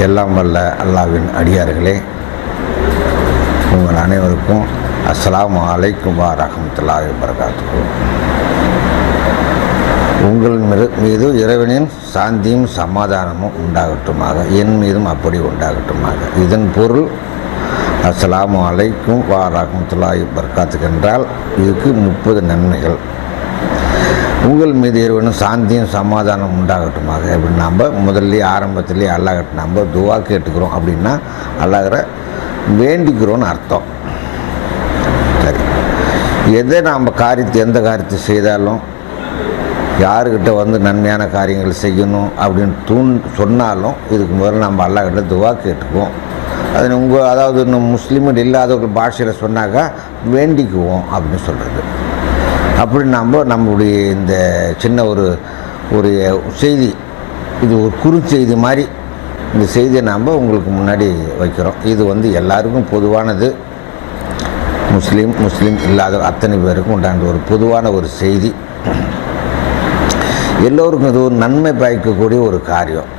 எல்லாம் வல்ல அல்லாவின் அடியார்களே உங்கள் அனைவருக்கும் அஸ்லாம் அலைக்கும் வா ரஹமத்துல்லாஹி வரகாத்துக்கு உங்கள் மீது- மீது இறைவனின் சாந்தியும் சமாதானமும் உண்டாகட்டுமாக என் மீதும் அப்படி உண்டாகட்டுமாக. இதன் பொருள் அஸ்லாம் அலைக்கும் வா ரஹமத்துல்லாஹி பர்காத்துக்கு என்றால் இதுக்கு முப்பது நன்மைகள். உங்கள் மீது இறைவனும் சாந்தியும் சமாதானம் உண்டாகட்டுமாக. அப்படின்னு நம்ம முதல்ல ஆரம்பத்திலேயே அல்லாஹ்கிட்ட நம்ம துவா கேட்டுக்கிறோம் அப்படின்னா அல்லாஹ்கிற வேண்டிக்கிறோன்னு அர்த்தம். சரி. எதை நாம் காரியத்தை எந்த காரியத்தை செய்தாலும் யாருக்கிட்ட வந்து நன்மையான காரியங்கள் செய்யணும் அப்படின்னு தூண் சொன்னாலும் இதுக்கு முதல்ல நம்ம அல்லாஹ்கிட்ட துவா கேட்டுக்குவோம். அது உங்கள் அதாவது இன்னும் முஸ்லீம்கள் இல்லாதவர்கள் பாஷையில் சொன்னாக்கா வேண்டிக்குவோம் அப்படின்னு சொல்கிறது அப்படி நாம் நம்மளுடைய இந்த சின்ன ஒரு ஒரு செய்தி இது ஒரு குறுஞ்செய்தி மாதிரி இந்த செய்தியை நாம் உங்களுக்கு முன்னாடி வைக்கிறோம். இது வந்து எல்லாருக்கும் பொதுவானது. முஸ்லீம் முஸ்லீம் இல்லாத அத்தனை பேருக்கும் உண்டான ஒரு பொதுவான ஒரு செய்தி. எல்லோருக்கும் இது ஒரு நன்மை பயக்கக்கூடிய ஒரு காரியம்.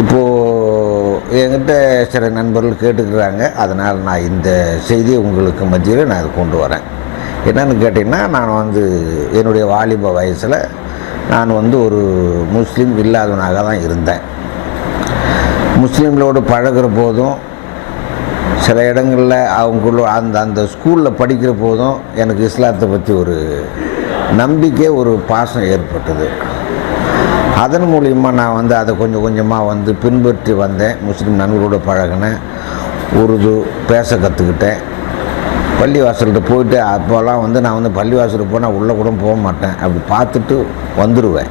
இப்போது என்கிட்ட சில நண்பர்கள் கேட்டுக்கிறாங்க. அதனால் நான் இந்த செய்தியை உங்களுக்கு மத்தியில் நான் அதை கொண்டு வரேன். என்னன்னு கேட்டிங்கன்னா நான் வந்து என்னுடைய வாலிப வயசில் நான் வந்து ஒரு முஸ்லீம் இல்லாதவனாக தான் இருந்தேன். முஸ்லீம்களோடு பழகிற போதும் சில இடங்களில் அவங்களோட அந்த அந்த ஸ்கூலில் படிக்கிற போதும் எனக்கு இஸ்லாத்தை பற்றி ஒரு நம்பிக்கை ஒரு பாசம் ஏற்பட்டது. அதன் மூலியமாக நான் வந்து அதை கொஞ்சம் கொஞ்சமாக வந்து பின்பற்றி வந்தேன். முஸ்லீம் நண்பர்களோடு பழகினேன். உருது பேச கற்றுக்கிட்டேன் பள்ளிவாசல்கிட்ட போயிட்டு அப்போல்லாம் வந்து நான் வந்து பள்ளிவாசலுக்கு போனால் உள்ளே கூட போக மாட்டேன். அப்படி பார்த்துட்டு வந்துடுவேன்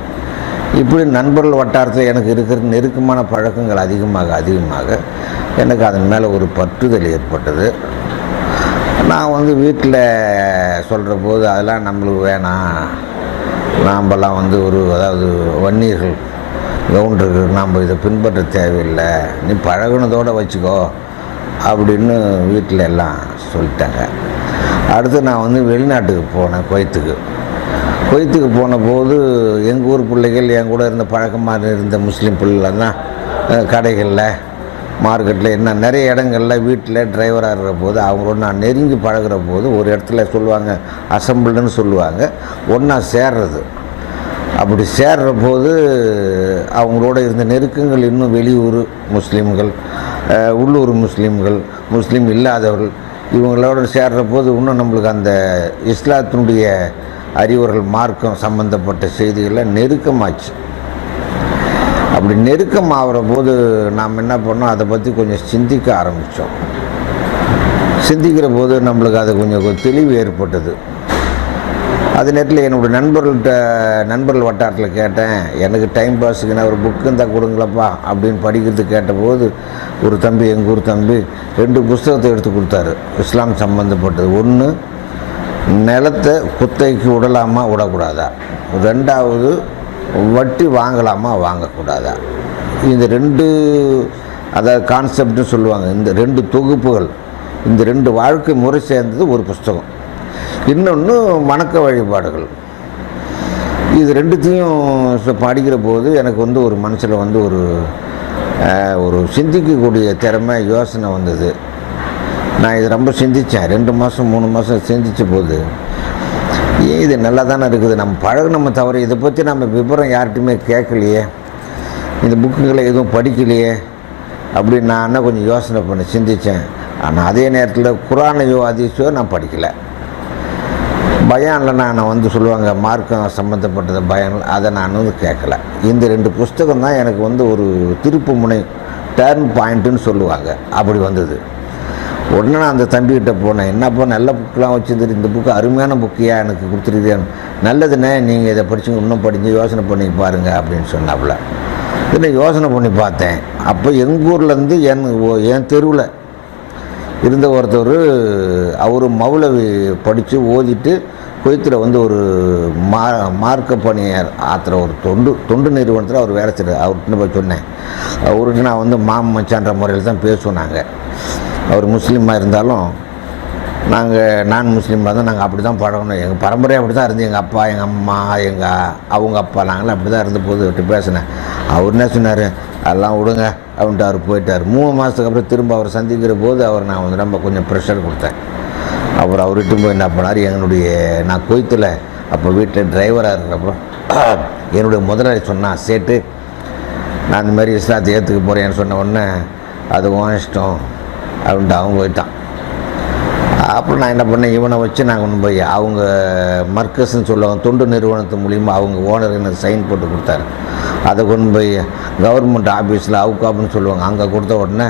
இப்படி நண்பர்கள் வட்டாரத்தில் எனக்கு இருக்கிற நெருக்கமான பழக்கங்கள் அதிகமாக அதிகமாக எனக்கு அதன் மேலே ஒரு பற்றுதல் ஏற்பட்டது. நான் வந்து வீட்டில் சொல்கிற போது அதெல்லாம் நம்மளுக்கு வேணாம். நாம்பெல்லாம் வந்து ஒரு அதாவது வன்னியர்கள் கவுண்டர்கள் நாம் இதை பின்பற்ற தேவையில்லை. நீ பழகுனதோடு வச்சுக்கோ. அப்படின்னு வீட்டில் எல்லாம் சொல்லிட்டாங்க. அடுத்து நான் வந்து வெளிநாட்டுக்கு போனேன் குவைத்துக்கு. குவைத்துக்கு போன போது எங்கள் ஊர் பிள்ளைகள் என் கூட இருந்த பழக்கமாக இருந்த முஸ்லீம் பிள்ளைகள் தான் கடைகளில் மார்க்கெட்டில் என்ன நிறைய இடங்கள்ல வீட்டில் டிரைவராக இருக்கிற போது அவங்களோட நான் நெருங்கி பழகுற போது ஒரு இடத்துல சொல்லுவாங்க அசம்பிள்னு சொல்லுவாங்க ஒன்றா சேர்றது. அப்படி சேர்ற போது அவங்களோட இருந்த நெருக்கங்கள் இன்னும் வெளியூர் முஸ்லீம்கள் உள்ளூர் முஸ்லீம்கள் முஸ்லீம் இல்லாதவர்கள் இவங்களோட சேர்ற போது இன்னும் நம்மளுக்கு அந்த இஸ்லாத்தினுடைய அறிவுர்கள் மார்க்கம் சம்பந்தப்பட்ட செய்திகளை நெருக்கமாச்சு. அப்படி நெருக்கம் ஆகிற போது நாம் என்ன பண்ணோம்? அதை பற்றி கொஞ்சம் சிந்திக்க ஆரம்பித்தோம் சிந்திக்கிற போது நம்மளுக்கு அது கொஞ்சம் தெளிவு ஏற்பட்டது. அது நேரத்தில் என்னோடய நண்பர்கள்ட்ட நண்பர்கள் வட்டாரத்தில் கேட்டேன் எனக்கு டைம் பாஸுக்கு நான் ஒரு புக்கு இருந்தால் கொடுங்களப்பா அப்படின்னு படிக்கிறதுக்கு கேட்டபோது ஒரு தம்பி எங்கள் ஊர் தம்பி ரெண்டு புஸ்தகத்தை எடுத்து கொடுத்தாரு இஸ்லாம் சம்மந்தப்பட்டது ஒன்று நிலத்தை குத்தைக்கு விடலாமா விடக்கூடாதா? ரெண்டாவது வட்டி வாங்கலாமா வாங்கக்கூடாதா? இந்த ரெண்டு அதாவது கான்செப்ட்னு சொல்லுவாங்க இந்த ரெண்டு தொகுப்புகள் இந்த ரெண்டு வாழ்க்கை முறை சேர்ந்தது ஒரு புஸ்தகம். இன்னொன்று வணக்க வழிபாடுகள். இது ரெண்டுத்தையும் படிக்கிற போது எனக்கு வந்து ஒரு மனசில் வந்து ஒரு ஒரு சிந்திக்கக்கூடிய திறமை யோசனை வந்தது. நான் இது ரொம்ப சிந்தித்தேன் ரெண்டு மாதம் மூணு மாதம் சிந்திச்ச போது ஏன் இது நல்லா தானே இருக்குது? நம்ம பழகுனம தவிர இதை பற்றி நம்ம விவரம் யார்கிட்டையுமே கேட்கலையே. இந்த புக்குகளை எதுவும் படிக்கலையே. அப்படின்னு நான் என்ன கொஞ்சம் யோசனை பண்ணி சிந்தித்தேன் ஆனால் அதே நேரத்தில் குரானையோ அதிசயோ நான் படிக்கலை. பயம் இல்லைனா நான் வந்து சொல்லுவாங்க மார்க்கம் சம்மந்தப்பட்டது பயம் அதை நான் வந்து கேட்கல. இந்த ரெண்டு புஸ்தகம் தான் எனக்கு வந்து ஒரு திருப்பு முனை டேர்ன் பாயிண்ட்டுன்னு சொல்லுவாங்க. அப்படி வந்தது. உடனே நான் அந்த தம்பிக்கிட்ட போனேன். என்னப்பா நல்ல புக்கெலாம் வச்சுருந்துட்டு இந்த புக்கு அருமையான புக்கையா எனக்கு கொடுத்துருக்கேன் நல்லதுண்ணே நீங்கள் இதை படிச்சுங்க இன்னும் படித்து யோசனை பண்ணி பாருங்கள் அப்படின்னு சொன்னாப்புல. இதில் யோசனை பண்ணி பார்த்தேன். அப்போ எங்கள் ஊர்லேருந்து என் ஓ- என் தெருவில் இருந்த ஒருத்தர் அவர் மௌலவி படித்து ஓதிட்டு குவைத்தில் வந்து ஒரு மா மார்க்க பணியர் ஆற்றுற ஒரு தொண்டு தொண்டு நிறுவனத்தில் அவர் வேலை செய்கிறார் அவர்கிட்ட போய் சொன்னேன். அவருக்கு நான் வந்து மாம் மச்சான்ற முறையில் தான் பேசுவோம் நாங்கள் அவர் முஸ்லீமாக இருந்தாலும் நாங்கள் நான் முஸ்லீமாக தான் நாங்கள் அப்படி தான் பழகணும். எங்கள் பரம்பரை அப்படி தான் இருந்து எங்கள் அப்பா எங்கள் அம்மா எங்கள் அவங்க அப்பா நாங்களாம் அப்படி தான் இருந்த போது விட்டு பேசினேன். அவர் என்ன சொன்னார்? அதெல்லாம் விடுங்க அப்படின்ட்டு அவர் போயிட்டார். மூணு மாதத்துக்கு அப்புறம் திரும்ப அவர் சந்திக்கிற போது அவர் நான் வந்து ரொம்ப கொஞ்சம் ப்ரெஷர் கொடுத்தேன். அப்புறம் அவர்கிட்ட போய் என்ன பண்ணார் என்னுடைய நான் கொய்த்தில் அப்போ வீட்டில் டிரைவராக இருக்கிறப்போ என்னுடைய முதலாளி சொன்னான் சேட்டு நான் இந்த மாதிரி இஸ்லாத்தை ஏற்றுக்க போகிறேன்னு சொன்ன உடனே அது உன் இஷ்டம் அப்படின்ட்டு அவன் போயிட்டான். அப்புறம் நான் என்ன பண்ணேன் இவனை வச்சு நான் கொண்டு போய் அவங்க மர்க்கஸ்ன்னு சொல்லுவாங்க தொண்டு நிறுவனத்து மூலிமா அவங்க ஓனர் எனக்கு சைன் போட்டு கொடுத்தாரு. அதை கொண்டு போய் கவர்மெண்ட் ஆஃபீஸில் அவுக்காப்புன்னு சொல்லுவாங்க அங்கே கொடுத்த உடனே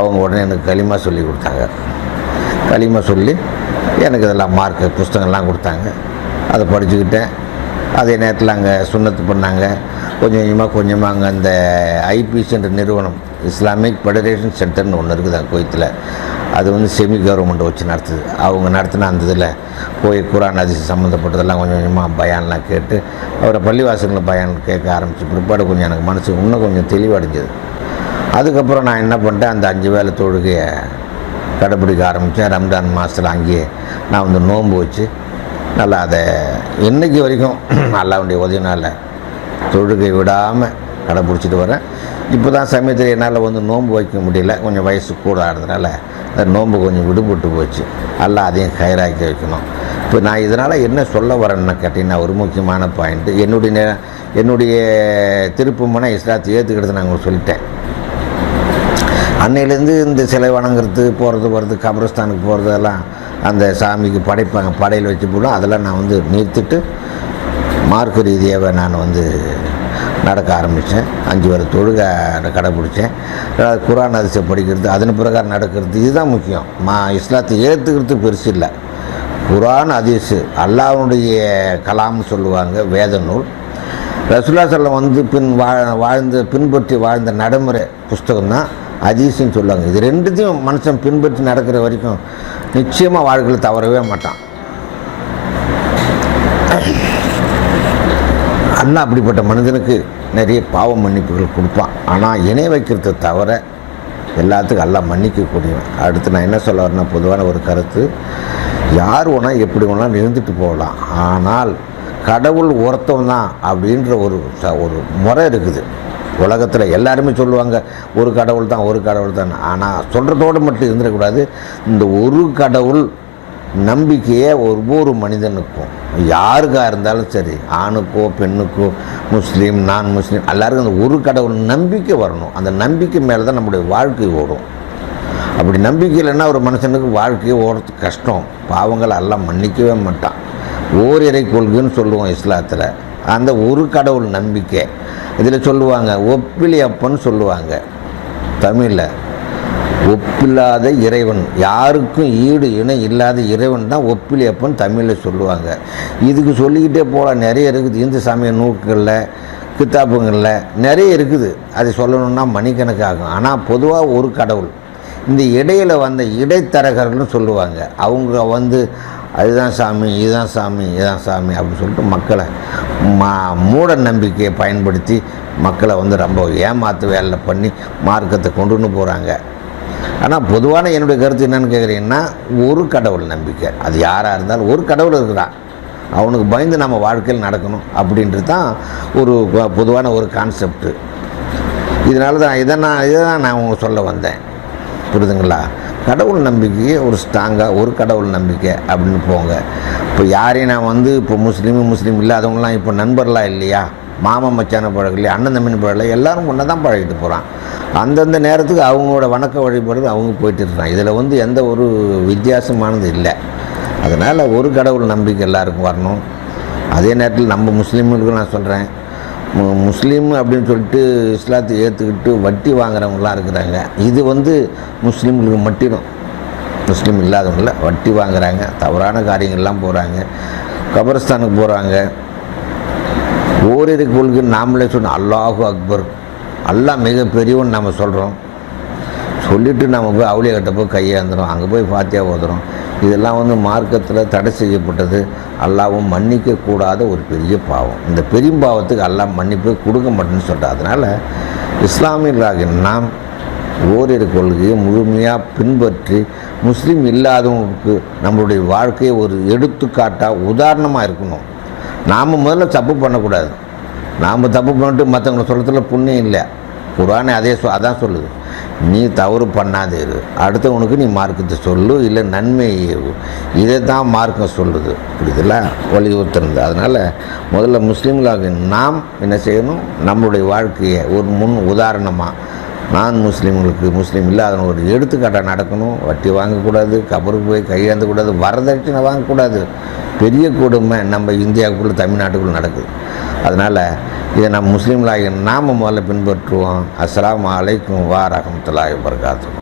அவங்க உடனே எனக்கு களிமா சொல்லி கொடுத்தாங்க. களிமா சொல்லி எனக்கு இதெல்லாம் மார்க்கு புஸ்தகம்லாம் கொடுத்தாங்க. அதை படிச்சுக்கிட்டேன். அதே நேரத்தில் அங்கே சுண்ணத்து பண்ணாங்க. கொஞ்சம் கொஞ்சமாக கொஞ்சமாக அங்கே அந்த ஐபிசின்ற நிறுவனம் இஸ்லாமிக் ஃபெடரேஷன் சென்டர்னு ஒன்று இருக்குது அங்கே கோயத்தில் அது வந்து செமி கவர்மெண்ட் வச்சு நடத்துது. அவங்க நடத்தின அந்த இதில் போய் குரான் அதிசி சம்மந்தப்பட்டதெல்லாம் கொஞ்சம் கொஞ்சமாக பயான்லாம் கேட்டு அவரை பள்ளிவாசலில் பயான் கேட்க ஆரம்பித்து பிற்பாடு கொஞ்சம் எனக்கு மனசுக்கு இன்னும் கொஞ்சம் தெளிவடைஞ்சது. அதுக்கப்புறம் நான் என்ன பண்ணிட்டேன் அந்த அஞ்சு வேலை தொழுகையை கடைப்பிடிக்க ஆரம்பித்தேன் ரம்ஜான் மாதத்தில் அங்கேயே நான் வந்து நோன்பு வச்சு நல்லா அதை இன்றைக்கி வரைக்கும் அல்லாவுடைய உதவினால் தொழுகை விடாமல் கடைப்பிடிச்சிட்டு வரேன். இப்போ தான் சமயத்தில் என்னால் வந்து நோன்பு வைக்க முடியல. கொஞ்சம் வயசு கூட ஆகிறதுனால அந்த நோன்பு கொஞ்சம் விடுபட்டு போச்சு. எல்லாம் அதையும் கயிறாக்கி வைக்கணும். இப்போ நான் இதனால் என்ன சொல்ல வரேன்னு கேட்டிங்கன்னா ஒரு முக்கியமான பாயிண்ட்டு என்னுடைய நே- என்னுடைய திருப்பமான இஸ்லாத்தை ஏற்றுக்கிறது நான் உங்களுக்கு சொல்லிட்டேன். அன்னையிலேருந்து இந்த சிலை வணங்குறது போகிறது வர்றது கபரஸ்தானுக்கு போகிறதெல்லாம் அந்த சாமிக்கு படைப்பாங்க படையில் வச்சு போடும் அதெல்லாம் நான் வந்து நிறுத்திட்டு மார்க்க ரீதியாகவே நான் வந்து நடக்க ஆரம்பித்தேன். அஞ்சு வர தொழுகை கடைப்பிடிச்சேன். குரான் அதிசயம் படிக்கிறது அதன் பிரகாரம் நடக்கிறது இதுதான் முக்கியம். மா இஸ்லாத்தை ஏற்றுக்கிறது பெருசு இல்லை. குரான் அதிசு அல்லாவுடைய கலாம்னு சொல்லுவாங்க வேத நூல். ரசுல்லா சொல்லம் வந்து பின் வா வாழ்ந்த பின்பற்றி வாழ்ந்த நடைமுறை புஸ்தகம் தான் அதீசுன்னு சொல்லுவாங்க. இது ரெண்டுத்தையும் மனுஷன் பின்பற்றி நடக்கிற வரைக்கும் நிச்சயமாக வாழ்க்கையில் தவறவே மாட்டான். அண்ணா அப்படிப்பட்ட மனிதனுக்கு நிறைய பாவ மன்னிப்புகள் கொடுப்பான். ஆனால் இணை வைக்கிறத தவிர எல்லாத்துக்கும் எல்லாம் மன்னிக்கக்கூடியவன். அடுத்து நான் என்ன சொல்ல வரேன்னா பொதுவான ஒரு கருத்து. யார் வேணால் எப்படி வேணாலும் இருந்துட்டு போகலாம். ஆனால் கடவுள் ஒருத்தவன் தான் அப்படின்ற ஒரு ச- ஒரு முறை இருக்குது. உலகத்தில் எல்லாருமே சொல்லுவாங்க ஒரு கடவுள் தான் ஒரு கடவுள் தான். ஆனால் சொல்கிறதோடு மட்டும் இருந்துடக்கூடாது. இந்த ஒரு கடவுள் நம்பிக்கையே ஒவ்வொரு மனிதனுக்கும். யாருக்காக இருந்தாலும் சரி ஆணுக்கோ பெண்ணுக்கோ முஸ்லீம் நான் முஸ்லீம் எல்லாருக்கும் அந்த ஒரு கடவுள் நம்பிக்கை வரணும். அந்த நம்பிக்கை மேலே தான் நம்முடைய வாழ்க்கை ஓடும். அப்படி நம்பிக்கை இல்லைன்னா ஒரு மனுஷனுக்கு வாழ்க்கையை ஓடுறது கஷ்டம். பாவங்களை எல்லாம் மன்னிக்கவே மாட்டான். ஓரிரை கொள்கைன்னு சொல்லுவோம் இஸ்லாத்தில். அந்த ஒரு கடவுள் நம்பிக்கை. இதில் சொல்லுவாங்க ஒப்பிலி அப்பன்னு சொல்லுவாங்க. தமிழில் ஒப்பில்லாத இறைவன் யாருக்கும் ஈடு இணை இல்லாத இறைவன் தான் ஒப்பிலியப்பன் தமிழில் சொல்லுவாங்க. இதுக்கு சொல்லிக்கிட்டே போகலாம். நிறைய இருக்குது. இந்து சமய நூல்களில் கித்தாப்புங்களில் நிறைய இருக்குது. அதை சொல்லணும்னா மணிக்கணக்காகும். ஆனால் பொதுவாக ஒரு கடவுள் இந்த இடையில் வந்த இடைத்தரகர்கள்னு சொல்லுவாங்க. அவங்க வந்து அதுதான் சாமி இதுதான் சாமி இதுதான் சாமி அப்படின்னு சொல்லிட்டு மக்களை மா மூட நம்பிக்கையை பயன்படுத்தி மக்களை வந்து ரொம்ப ஏமாத்து வேலை பண்ணி மார்க்கத்தை கொண்டுன்னு போகிறாங்க ஆனால் பொதுவான என்னுடைய கருத்து என்னென்னு கேட்குறீங்கன்னா ஒரு கடவுள் நம்பிக்கை. அது யாராக இருந்தாலும் ஒரு கடவுள் இருக்கிறான். அவனுக்கு பயந்து நம்ம வாழ்க்கையில் நடக்கணும் அப்படின்றது தான் ஒரு பொதுவான ஒரு கான்செப்ட்டு இதனால தான் இதை நான் இதை தான் நான் உங்களுக்கு சொல்ல வந்தேன். புரியுதுங்களா? கடவுள் நம்பிக்கையை ஒரு ஸ்ட்ராங்காக ஒரு கடவுள் நம்பிக்கை அப்படின்னு போங்க. இப்போ யாரையும் நான் வந்து இப்போ முஸ்லீம் முஸ்லீம் இல்லாதவங்களாம் இப்போ நண்பர்லாம் இல்லையா? மாமன் மச்சான பழகலையா அண்ணன் தம்பின்னு பழகல எல்லாரும் ஒன்றா தான் பழகிட்டு போகிறான் அந்தந்த நேரத்துக்கு அவங்களோட வணக்க வழிபாடு அவங்க போயிட்டு இருக்கான் இதில் வந்து எந்த ஒரு வித்தியாசமானது இல்லை. அதனால் ஒரு கடவுள் நம்பிக்கை எல்லாருக்கும் வரணும். அதே நேரத்தில் நம்ம முஸ்லீம்களுக்கு நான் சொல்கிறேன் முஸ்லீம் அப்படின்னு சொல்லிட்டு இஸ்லாத்தை ஏற்றுக்கிட்டு வட்டி வாங்குறவங்களாம் இருக்கிறாங்க. இது வந்து முஸ்லீம்களுக்கு மட்டும் முஸ்லீம் இல்லாதவங்கள வட்டி வாங்குறாங்க. தவறான காரியங்கள்லாம் போகிறாங்க கபரஸ்தானுக்கு போகிறாங்க ஓரிரு கொள்கை நாமளே சொன்ன அல்லாஹு அக்பர். அல்லாஹ் மிக பெரியவன் நம்ம சொல்கிறோம் சொல்லிவிட்டு நம்ம போய் அவுளியா கிட்ட போய் கையேந்துறோம் அங்கே போய் பாத்தியா ஓதுறோம். இதெல்லாம் வந்து மார்க்கத்தில் தடை செய்யப்பட்டது. அல்லாவும் மன்னிக்க கூடாத ஒரு பெரிய பாவம். இந்த பெரிய பாவத்துக்கு அல்லா மன்னிப்பே கொடுக்க மாட்டேன்னு சொல்கிறார் அதனால் இஸ்லாமியர்களாகிய நாம் ஓரிரு கொள்கையை முழுமையாக பின்பற்றி முஸ்லீம் இல்லாதவங்களுக்கு நம்மளுடைய வாழ்க்கையை ஒரு எடுத்துக்காட்டாக உதாரணமாக இருக்கணும். நாம் முதல்ல தப்பு பண்ணக்கூடாது. நாம் தப்பு பண்ணிட்டு மற்றவங்களை சொல்கிறதுல புண்ணியம் இல்லை. குரானே அதே சொ அதான் சொல்லுது. நீ தவறு பண்ணாதே இரு. அடுத்தவனுக்கு நீ மார்க்கத்தை சொல்லு இல்லை நன்மை இதை தான் மார்க்கம் சொல்லுது. இதெல்லாம் வலியுறுத்துறது. அதனால் முதல்ல முஸ்லீம்களாக நாம் என்ன செய்யணும்? நம்மளுடைய வாழ்க்கையை ஒரு முன் உதாரணமாக நான் முஸ்லீம்களுக்கு முஸ்லீம் இல்லாத ஒரு எடுத்துக்காட்டாக நடக்கணும். வட்டி வாங்கக்கூடாது கபருக்கு போய் கையாந்தக்கூடாது வரதட்சணை வாங்கக்கூடாது. பெரிய கொடுமை நம்ம இந்தியாவுக்குள்ளே தமிழ்நாட்டுக்குள்ளே நடக்குது. அதனால் இதை நம்ம முஸ்லீம்களாகிய நாம் முதல்ல பின்பற்றுவோம். அஸ்லாம் அலைக்கும் வா ரஹமத்துல்லாஹி வபரகாத்துஹு